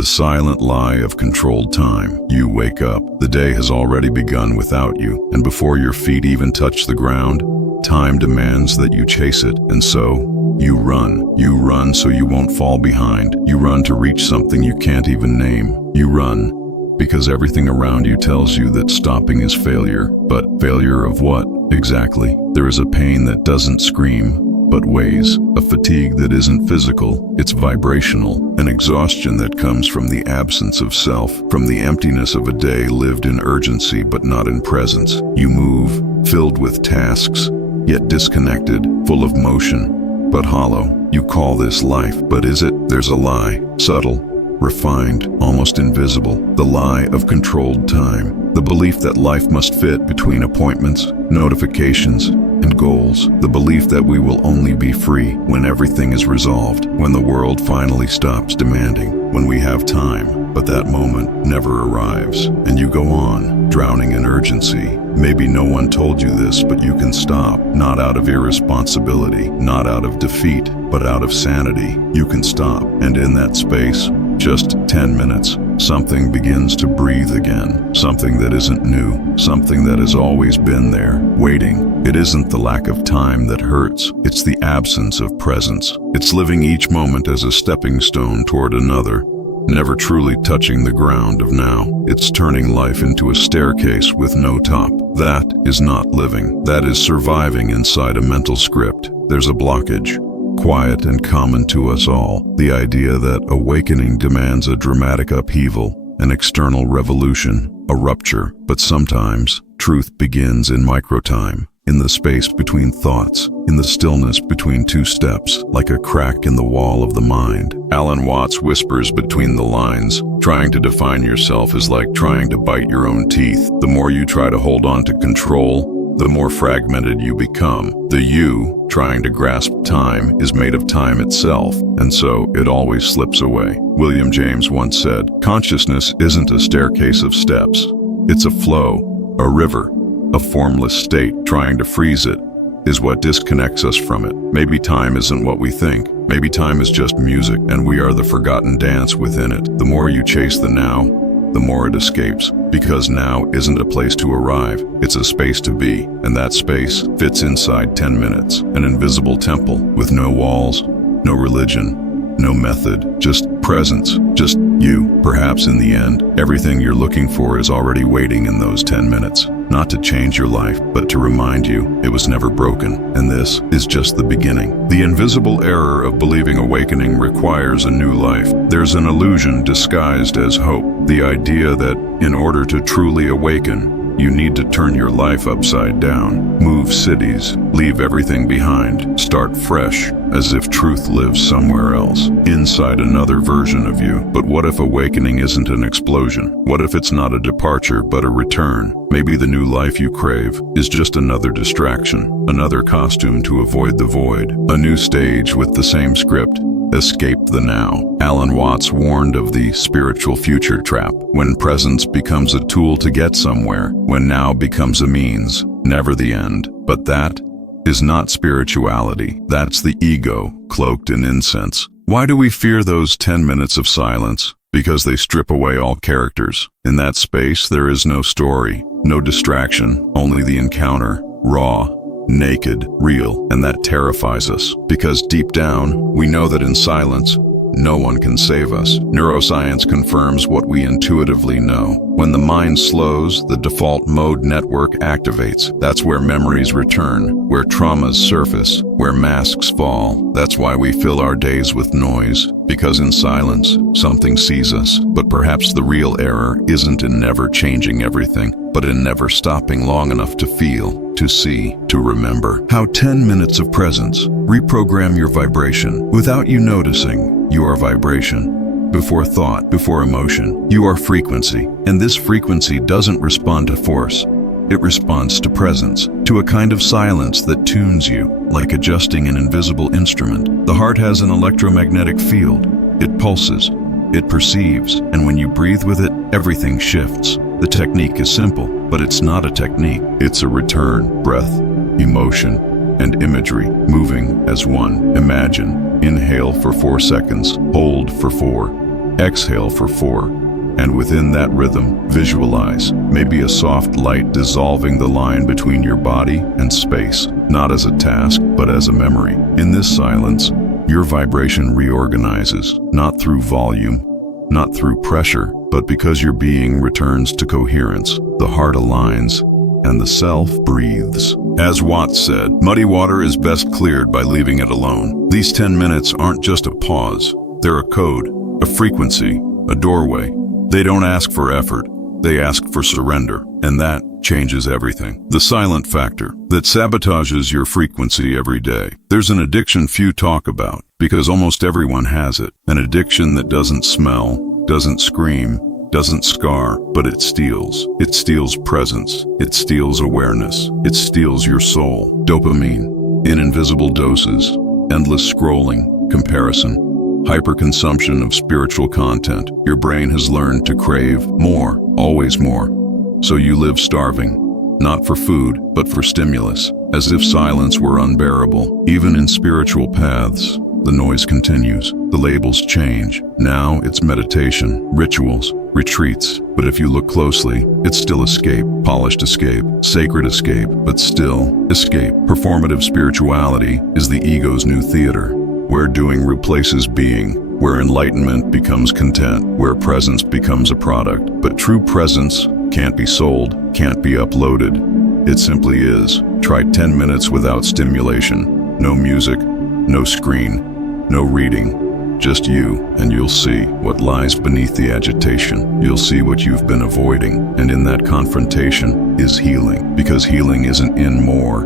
The silent lie of controlled time. You wake up, the day has already begun without you, and before your feet even touch the ground, time demands that you chase it, and so you run. You run so you won't fall behind. You run to reach something you can't even name. You run because everything around you tells you that stopping is failure. But failure of what, exactly? There is a pain that doesn't scream, but weighs, a fatigue that isn't physical, it's vibrational, an exhaustion that comes from the absence of self, from the emptiness of a day lived in urgency but not in presence. You move, filled with tasks, yet disconnected, full of motion, but hollow. You call this life, but is it? There's a lie, subtle, refined, almost invisible, the lie of controlled time, the belief that life must fit between appointments, notifications, and goals, the belief that we will only be free when everything is resolved, when the world finally stops demanding, when we have time, but that moment never arrives, and you go on, drowning in urgency. Maybe no one told you this, but you can stop, not out of irresponsibility, not out of defeat, but out of sanity. You can stop, and in that space, just 10 minutes, something begins to breathe again, something that isn't new, something that has always been there, waiting. It isn't the lack of time that hurts, it's the absence of presence. It's living each moment as a stepping stone toward another, never truly touching the ground of now. It's turning life into a staircase with no top. That is not living. That is surviving inside a mental script. There's a blockage, quiet and common to us all, the idea that awakening demands a dramatic upheaval, an external revolution, a rupture. But sometimes, truth begins in microtime, in the space between thoughts, in the stillness between two steps, like a crack in the wall of the mind. Alan Watts whispers between the lines, trying to define yourself is like trying to bite your own teeth. The more you try to hold on to control, the more fragmented you become. The you, trying to grasp time, is made of time itself, and so it always slips away. William James once said, "Consciousness isn't a staircase of steps. It's a flow, a river, a formless state. Trying to freeze it is what disconnects us from it." Maybe time isn't what we think. Maybe time is just music, and we are the forgotten dance within it. The more you chase the now, the more it escapes, because now isn't a place to arrive, it's a space to be, and that space fits inside 10 minutes, an invisible temple with no walls, no religion, no method, just presence, just you. Perhaps in the end, everything you're looking for is already waiting in those 10 minutes, not to change your life, but to remind you it was never broken, and this is just the beginning. The invisible error of believing awakening requires a new life. There's an illusion disguised as hope, the idea that in order to truly awaken, you need to turn your life upside down, move cities, leave everything behind, start fresh, as if truth lives somewhere else, inside another version of you. But what if awakening isn't an explosion? What if it's not a departure, but a return? Maybe the new life you crave is just another distraction, another costume to avoid the void, a new stage with the same script. Escape the now. Alan Watts warned of the spiritual future trap, when presence becomes a tool to get somewhere, when now becomes a means, never the end. But that is not spirituality. That's the ego, cloaked in incense. Why do we fear those 10 minutes of silence? Because they strip away all characters. In that space, there is no story, no distraction, only the encounter, raw, naked, real, and that terrifies us, because deep down, we know that in silence, no one can save us. Neuroscience confirms what we intuitively know. When the mind slows, the default mode network activates. That's where memories return, where traumas surface, where masks fall. That's why we fill our days with noise, because in silence, something sees us. But perhaps the real error isn't in never changing everything, but in never stopping long enough to feel, to see, to remember. How 10 minutes of presence reprogram your vibration. Without you noticing, you are vibration. Before thought, before emotion, you are frequency. And this frequency doesn't respond to force. It responds to presence, to a kind of silence that tunes you, like adjusting an invisible instrument. The heart has an electromagnetic field. It pulses, it perceives, and when you breathe with it, everything shifts. The technique is simple, but it's not a technique. It's a return, breath, emotion, and imagery, moving as one. Imagine, inhale for 4 seconds, hold for 4, exhale for 4. And within that rhythm, visualize maybe a soft light dissolving the line between your body and space, not as a task, but as a memory. In this silence, your vibration reorganizes, not through volume, not through pressure, but because your being returns to coherence, the heart aligns, and the self breathes. As Watts said, muddy water is best cleared by leaving it alone. These 10 minutes aren't just a pause. They're a code, a frequency, a doorway. They don't ask for effort. They ask for surrender, and that changes everything. The silent factor that sabotages your frequency every day. There's an addiction few talk about, because almost everyone has it. An addiction that doesn't smell, doesn't scream, doesn't scar, but it steals. It steals presence. It steals awareness. It steals your soul. Dopamine, in invisible doses, endless scrolling, comparison, hyperconsumption of spiritual content. Your brain has learned to crave more, always more. So you live starving, not for food, but for stimulus, as if silence were unbearable. Even in spiritual paths, the noise continues. The labels change. Now it's meditation, rituals, retreats. But if you look closely, it's still escape, polished escape, sacred escape, but still escape. Performative spirituality is the ego's new theater, where doing replaces being, where enlightenment becomes content, where presence becomes a product. But true presence can't be sold, can't be uploaded. It simply is. Try 10 minutes without stimulation. No music, no screen, no reading. Just you, and you'll see what lies beneath the agitation. You'll see what you've been avoiding. And in that confrontation is healing. Because healing isn't in more,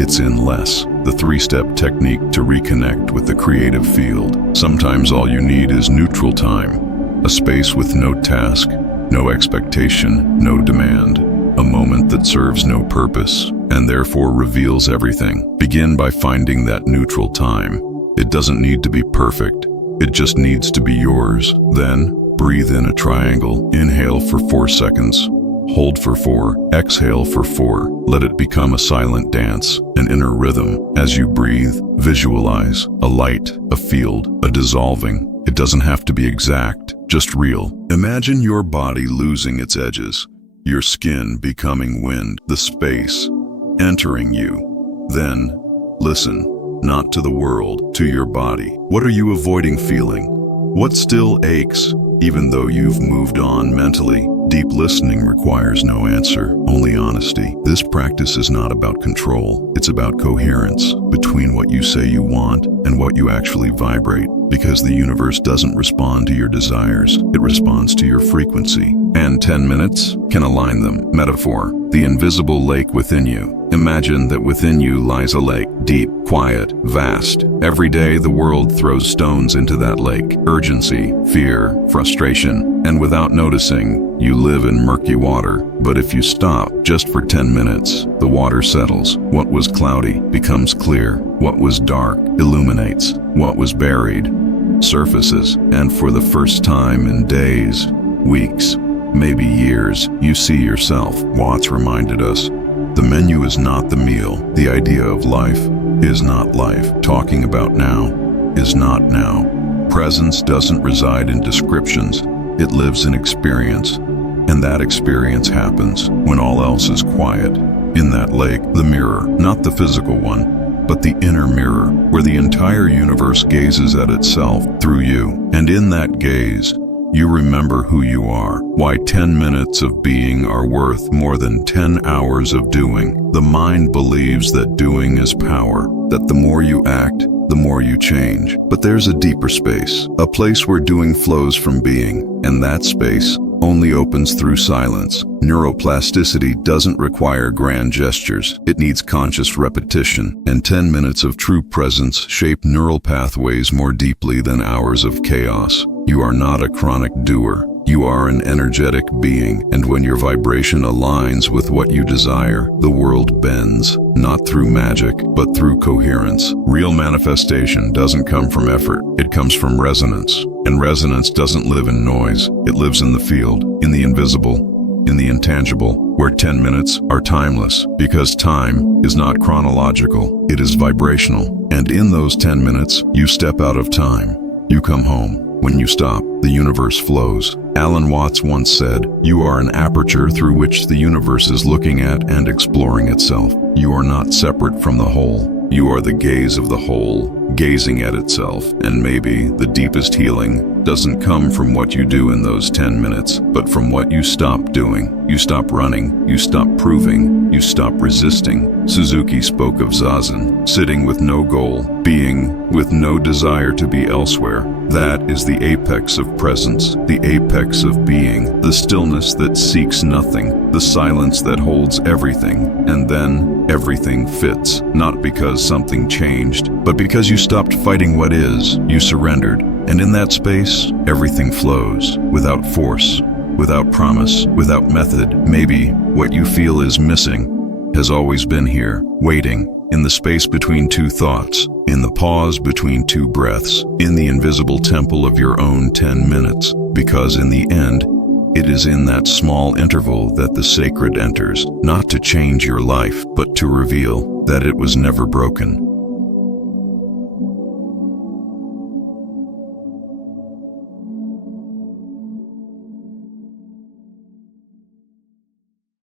it's in less. The 3-step technique to reconnect with the creative field. Sometimes all you need is neutral time. A space with no task, no expectation, no demand. A moment that serves no purpose, and therefore reveals everything. Begin by finding that neutral time. It doesn't need to be perfect. It just needs to be yours. Then, breathe in a triangle. Inhale for 4 seconds. Hold for 4. Exhale for 4. Let it become a silent dance, an inner rhythm. As you breathe, visualize a light, a field, a dissolving. It doesn't have to be exact, just real. Imagine your body losing its edges, your skin becoming wind, the space entering you. Then, listen, not to the world, to your body. What are you avoiding feeling? What still aches, even though you've moved on mentally? Deep listening requires no answer, only honesty. This practice is not about control. It's about coherence between what you say you want and what you actually vibrate. Because the universe doesn't respond to your desires, it responds to your frequency. And 10 minutes can align them. Metaphor, the invisible lake within you. Imagine that within you lies a lake, deep, quiet, vast. Every day the world throws stones into that lake. Urgency, fear, frustration, and without noticing, you live in murky water. But if you stop just for 10 minutes, the water settles. What was cloudy becomes clear. What was dark illuminates. What was buried surfaces. And for the first time in days, weeks, maybe years, you see yourself. Watts reminded us, the menu is not the meal. The idea of life is not life. Talking about now is not now. Presence doesn't reside in descriptions. It lives in experience. And that experience happens when all else is quiet. In that lake, the mirror, not the physical one, but the inner mirror, where the entire universe gazes at itself through you. And in that gaze, you remember who you are. Why 10 minutes of being are worth more than 10 hours of doing. The mind believes that doing is power, that the more you act, the more you change. But there's a deeper space, a place where doing flows from being, and that space only opens through silence. Neuroplasticity doesn't require grand gestures. It needs conscious repetition, and 10 minutes of true presence shape neural pathways more deeply than hours of chaos. You are not a chronic doer. You are an energetic being, and when your vibration aligns with what you desire, the world bends, not through magic, but through coherence. Real manifestation doesn't come from effort. It comes from resonance. And resonance doesn't live in noise. It lives in the field, in the invisible, in the intangible, where 10 minutes are timeless, because time is not chronological, it is vibrational. And in those 10 minutes, you step out of time. You come home When you stop, the universe flows. Alan Watts once said, "You are an aperture through which the universe is looking at and exploring itself. You are not separate from the whole. You are the gaze of the whole, gazing at itself." And maybe the deepest healing doesn't come from what you do in those 10 minutes, but from what you stop doing. You stop running, you stop proving, you stop resisting. Suzuki spoke of zazen, sitting with no goal, being with no desire to be elsewhere. That is the apex of presence, the apex of being, the stillness that seeks nothing, the silence that holds everything, and then everything fits. Not because something changed, but because you stopped fighting what is, you surrendered. And in that space, everything flows, without force, without promise, without method. Maybe what you feel is missing has always been here, waiting, in the space between two thoughts, in the pause between two breaths, in the invisible temple of your own 10 minutes. Because in the end, it is in that small interval that the sacred enters, not to change your life, but to reveal that it was never broken.